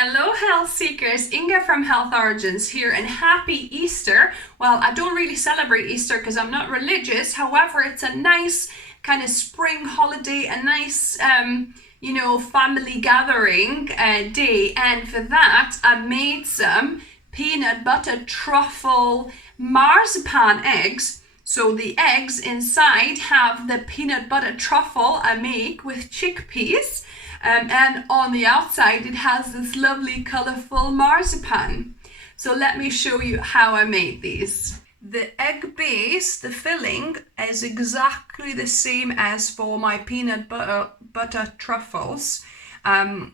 Hello health seekers, Inga from Health Origins here, and happy Easter. Well, I don't really celebrate Easter because I'm not religious. However, it's a nice kind of spring holiday, a nice family gathering day, and for that I made some peanut butter truffle marzipan eggs. So the eggs inside have the peanut butter truffle I make with chickpeas. And on the outside it has this lovely colourful marzipan. So let me show you how I made these. The egg base, the filling, is exactly the same as for my peanut butter truffles.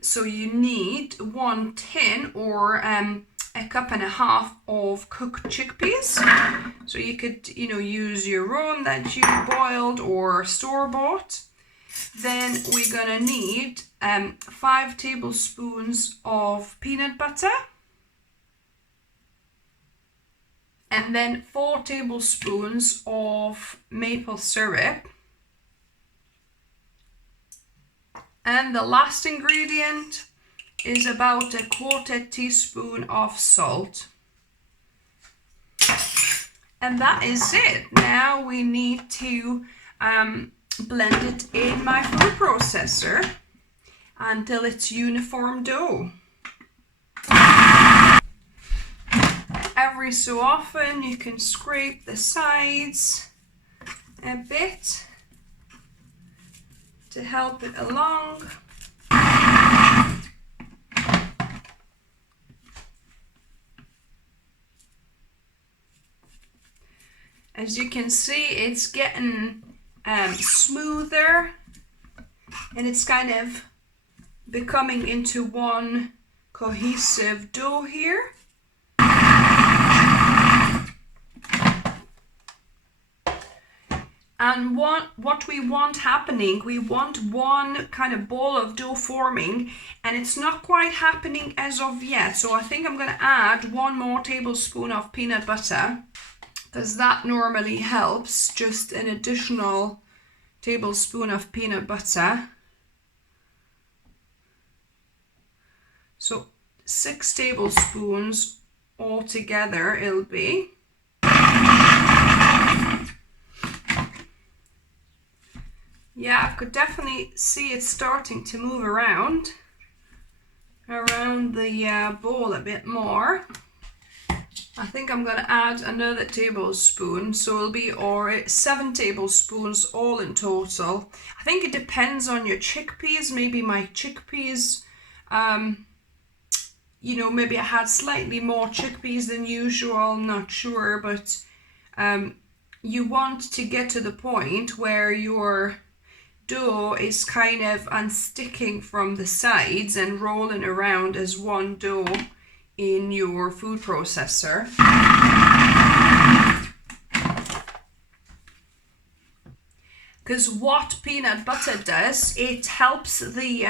So you need 1 tin or a cup and a half of cooked chickpeas. So you could use your own that you boiled or store-bought. Then we're gonna need 5 tablespoons of peanut butter, and then 4 tablespoons of maple syrup, and the last ingredient is about 1/4 teaspoon of salt. And that is it. Now we need to blend it in my food processor until it's uniform dough. Every so often you can scrape the sides a bit to help it along. As you can see, it's getting smoother, and it's kind of becoming into one cohesive dough here. And what we want happening, we want one kind of ball of dough forming, and it's not quite happening as of yet. So I think I'm going to add 1 more tablespoon of peanut butter, because that normally helps. Just an additional tablespoon of peanut butter. So 6 tablespoons altogether it'll be. Yeah, I could definitely see it starting to move around the bowl a bit more. I think I'm going to add another tablespoon, so it'll be 7 tablespoons all in total. I think it depends on your chickpeas. Maybe my chickpeas, maybe I had slightly more chickpeas than usual, not sure, but you want to get to the point where your dough is kind of unsticking from the sides and rolling around as one dough in your food processor. Because what peanut butter does, it helps the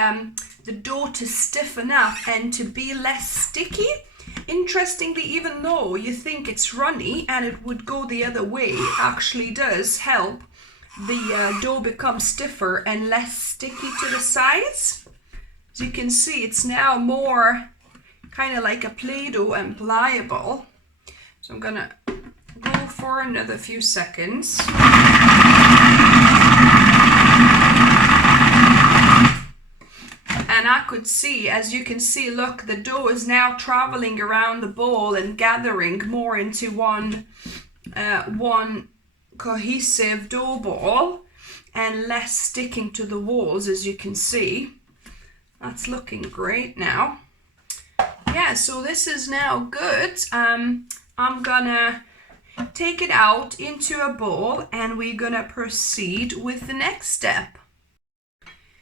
dough to stiffen up and to be less sticky. Interestingly, even though you think it's runny and it would go the other way, it actually does help the dough become stiffer and less sticky to the sides. As you can see, it's now more kind of like a Play-Doh and pliable. So I'm gonna go for another few seconds. And I could see, as you can see, look, the dough is now traveling around the bowl and gathering more into one cohesive dough ball and less sticking to the walls, as you can see. That's looking great now. Yeah, so this is now good. I'm gonna take it out into a bowl and we're gonna proceed with the next step.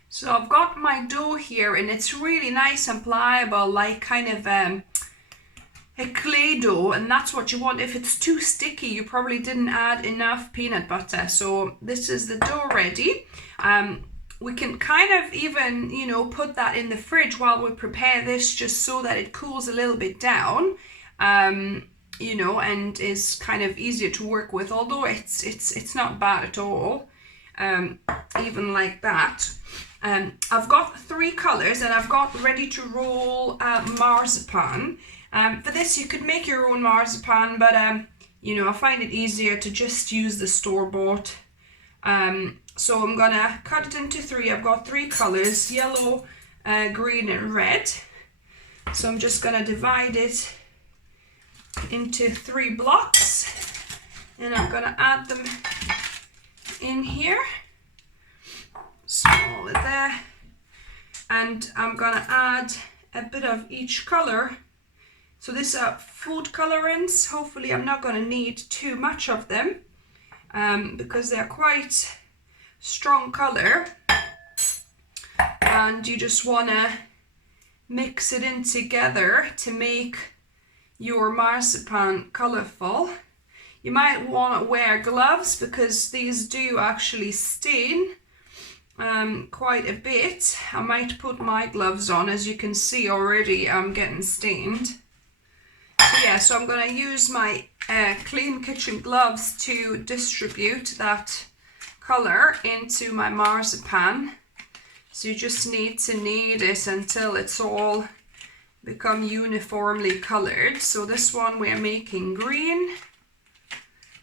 So I've got my dough here, and it's really nice and pliable, like kind of a clay dough, and that's what you want. If it's too sticky, you probably didn't add enough peanut butter. So this is the dough ready. We can kind of even, put that in the fridge while we prepare this, just so that it cools a little bit down, and is kind of easier to work with, although it's not bad at all, even like that. I've got 3 colors and I've got ready to roll marzipan. For this you could make your own marzipan, but you know, I find it easier to just use the store-bought. So I'm gonna cut it into 3. I've got 3 colors, yellow, green and red. So I'm just gonna divide it into 3 blocks and I'm gonna add them in here. Small it there. And I'm gonna add a bit of each color. So these are food colorants. Hopefully I'm not gonna need too much of them because they're quite strong color. And you just wanna mix it in together to make your marzipan colorful. You might want to wear gloves because these do actually stain quite a bit. I might put my gloves on. As you can see already, I'm getting stained. So yeah, so I'm going to use my clean kitchen gloves to distribute that color into my marzipan. So you just need to knead it until it's all become uniformly colored. So this one we're making green.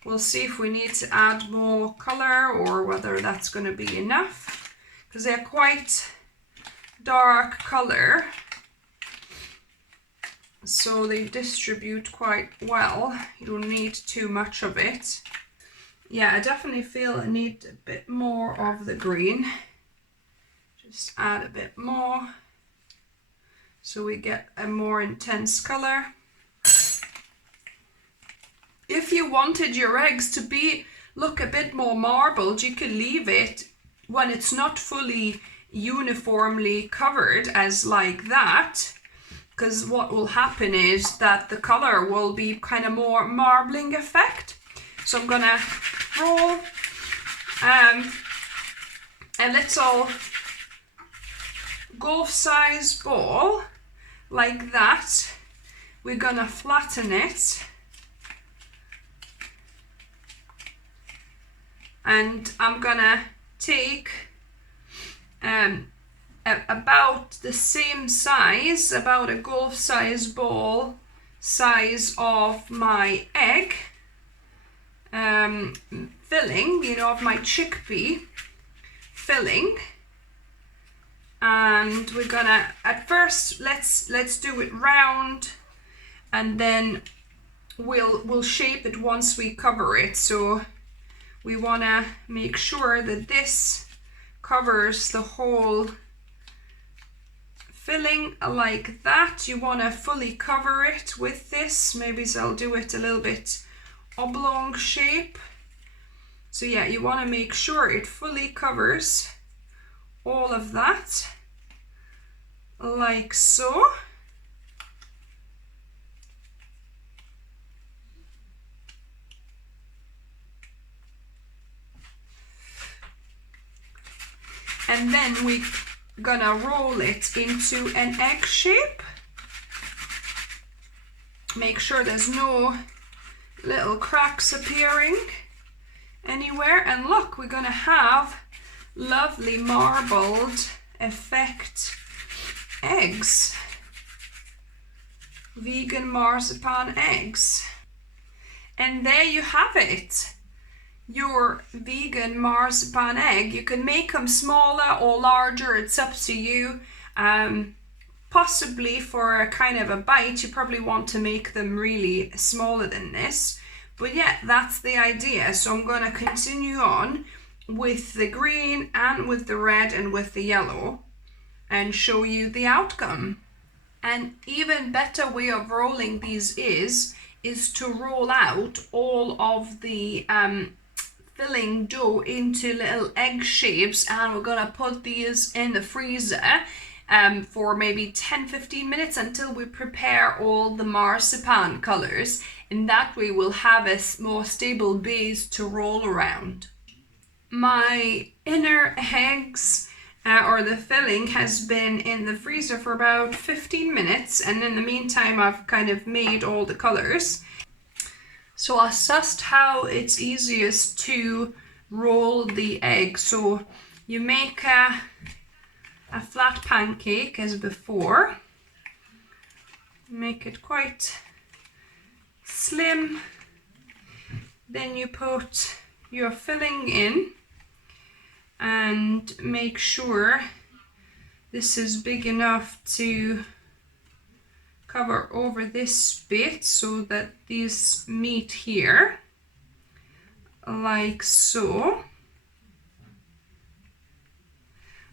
We'll see if we need to add more color or whether that's going to be enough, because they're quite dark color, so they distribute quite well. You don't need too much of it. Yeah, I definitely feel I need a bit more of the green. Just add a bit more so we get a more intense color. If you wanted your eggs to look a bit more marbled, you could leave it when it's not fully uniformly covered as like that, because what will happen is that the color will be kind of more marbling effect. So I'm gonna roll a little golf size ball like that. We're gonna flatten it. And I'm gonna take about the same size, about a golf size ball size of my egg filling, you know, of my chickpea filling. And we're gonna, at first, let's do it round, and then we'll shape it once we cover it. So we want to make sure that this covers the whole filling like that. You want to fully cover it with this. Maybe so I'll do it a little bit oblong shape. So yeah, you want to make sure it fully covers all of that, like so. And then we're gonna roll it into an egg shape. Make sure there's no little cracks appearing anywhere. And look, we're gonna have lovely marbled effect eggs. Vegan marzipan eggs. And there you have it. Your vegan marzipan egg. You can make them smaller or larger, it's up to you. Possibly for a kind of a bite, you probably want to make them really smaller than this. But yeah, that's the idea. So I'm going to continue on with the green and with the red and with the yellow and show you the outcome. An even better way of rolling these is to roll out all of the filling dough into little egg shapes, and we're gonna put these in the freezer for maybe 10-15 minutes until we prepare all the marzipan colors. In that way we'll have a more stable base to roll around. My inner eggs or the filling has been in the freezer for about 15 minutes, and in the meantime I've kind of made all the colors. So I sussed how it's easiest to roll the egg. So you make a flat pancake as before. Make it quite slim. Then you put your filling in and make sure this is big enough to cover over this bit so that these meet here, like so,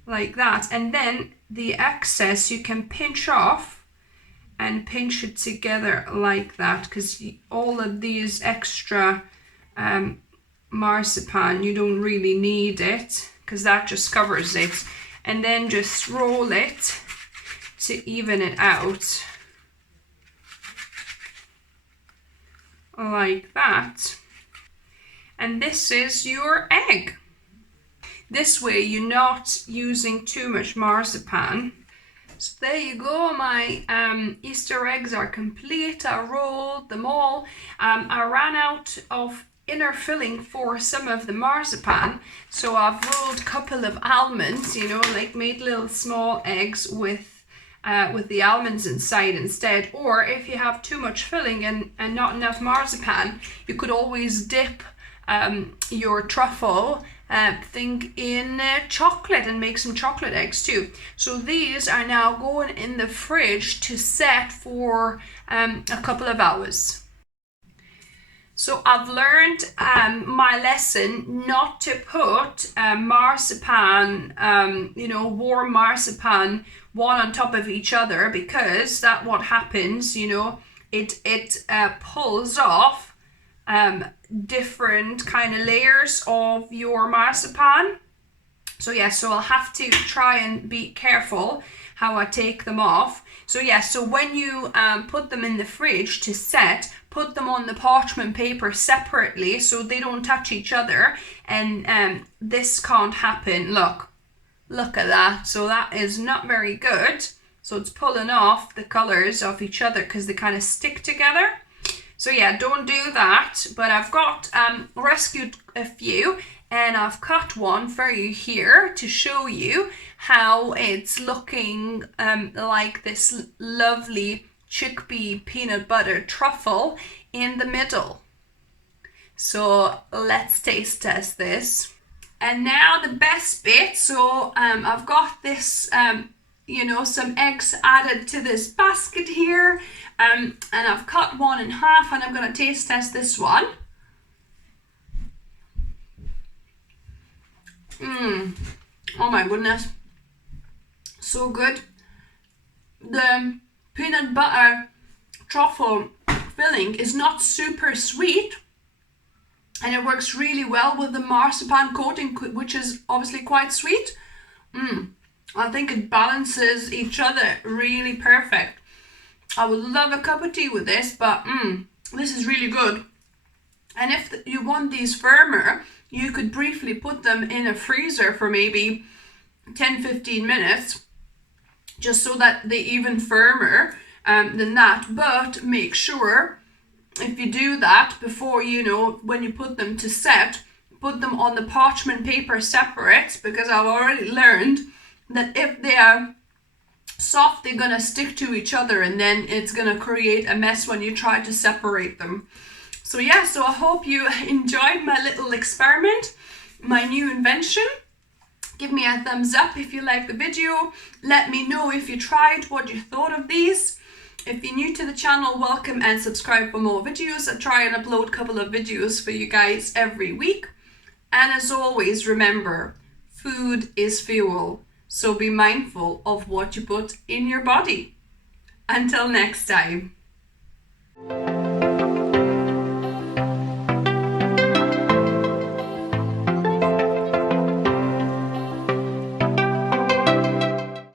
like that. And then the excess you can pinch off and pinch it together like that, because all of these extra marzipan, you don't really need it because that just covers it. And then just roll it to even it out like that. And this is your egg. This way you're not using too much marzipan. So there you go, my Easter eggs are complete. I rolled them all. I ran out of inner filling for some of the marzipan, so I've rolled a couple of almonds, you know, like made little small eggs with the almonds inside instead. Or if you have too much filling and not enough marzipan, you could always dip your truffle thing in chocolate and make some chocolate eggs too. So these are now going in the fridge to set for a couple of hours. So I've learned my lesson not to put marzipan, you know, warm marzipan one on top of each other, because that what happens, you know, it pulls off different kind of layers of your marzipan. So yeah, so I'll have to try and be careful how I take them off. So yeah, so when you put them in the fridge to set, put them on the parchment paper separately so they don't touch each other, and this can't happen. Look at that. So that is not very good. So it's pulling off the colors of each other because they kind of stick together. So yeah, don't do that. But I've got rescued a few, and I've cut one for you here to show you how it's looking like this lovely chickpea peanut butter truffle in the middle. So let's taste test this. And now the best bit. So I've got this you know, some eggs added to this basket here, and I've cut one in half, and I'm going to taste test this one. Oh my goodness, so good. The peanut butter truffle filling is not super sweet, and it works really well with the marzipan coating, which is obviously quite sweet. I think it balances each other really perfect. I would love a cup of tea with this, but this is really good. And if you want these firmer, you could briefly put them in a freezer for maybe 10-15 minutes, just so that they're even firmer than that. But make sure, if you do that before, you know, when you put them to set, put them on the parchment paper separate, because I've already learned that if they are soft, they're gonna stick to each other, and then it's gonna create a mess when you try to separate them. So yeah, so I hope you enjoyed my little experiment, my new invention. Give me a thumbs up if you like the video. Let me know if you tried, what you thought of these. If you're new to the channel, welcome and subscribe for more videos. I try and upload a couple of videos for you guys every week. And as always, remember, food is fuel. So be mindful of what you put in your body. Until next time.